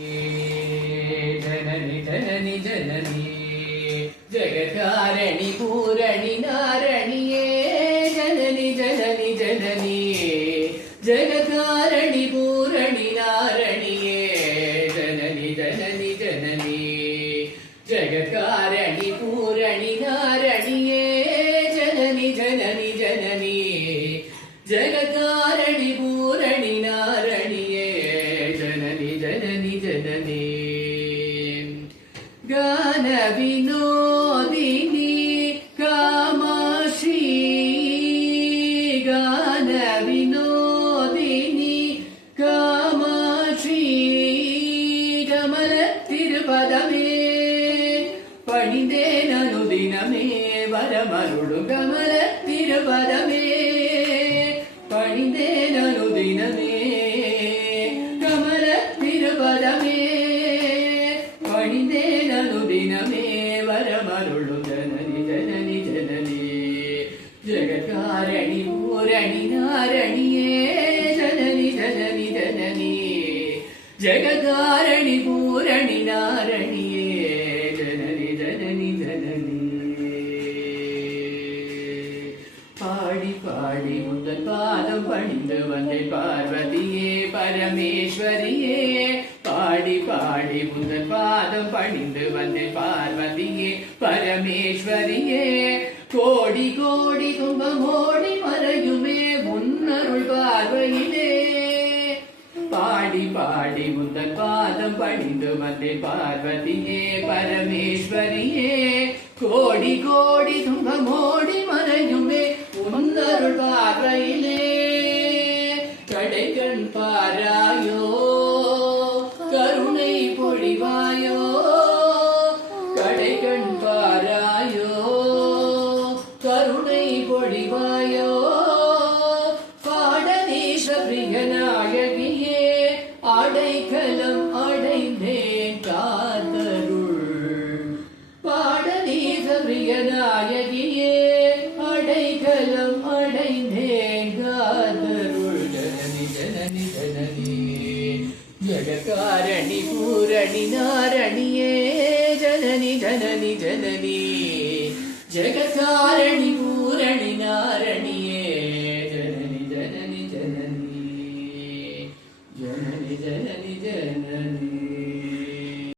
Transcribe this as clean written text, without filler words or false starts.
जननी जननी जननी जगत्कारिणी पूरणि नारणिये जननी जननी जननी जगत्कारिणी पूरणि नारणिये जननी जननी जननी जगत्कारिणी पूरणि नारणिये जननी जननी जननी जगत्कारिणी पूरणि नारणिये जननी जननी जननी गान विनोदिनी कामाक्षी गान विनोदिनी कामाक्षी कमलत्तिरुपदमे पणिदेन अनुदिनमे वरमरुळु कमलत्तिरुपदमे पणिदेन अनुदिनमे कमलत्तिरुपदमे पणिदेन अनुदिनमे वरमरुळु जननी जननी जननी जगत्कारिणी पूरणि नारणिये जननी जननी जननी जगत्कारिणी पूरणि नारणिये जननी जननी जननी பாடி பாடி முந்தன் பாதம் பணிந்து வந்தேன் பார்வதியே பரமேஸ்வரியே பாடி பாடி முந்தன் பாதம் பணிந்து வந்தேன் பார்வதியே பரமேஸ்வரியே கோடி கோடி துன்பம் ஓடி மறையுமே முன்னருள் பார்வையிலே பாடி பாடி முந்தன் பாதம் பணிந்து வந்தேன் பார்வதியே பரமேஸ்வரியே கோடி கோடி துன்பம் ஓடி மறையுமே முன்னருள் பார்வையிலே கடைக்கண் பாராயோ கருணை பொழிவாயோ கடைக்கண் பாராயோ கருணை பொழிவாயோ பாடதேச பிரியநாயகியே அடைக்கலம் அடைந்தேன் காத்தருள் பாடதேச பிரியநாயகியே அடைக்கலம் அடைந்தேன் காத்தருள் ஜனனி ஜனனி ஜனனி ஜகத்காரிணி பூரணி நாரணியே ஜனனி ஜனனி ஜனனி ஜகத்காரிணி பூரணி நாரணியே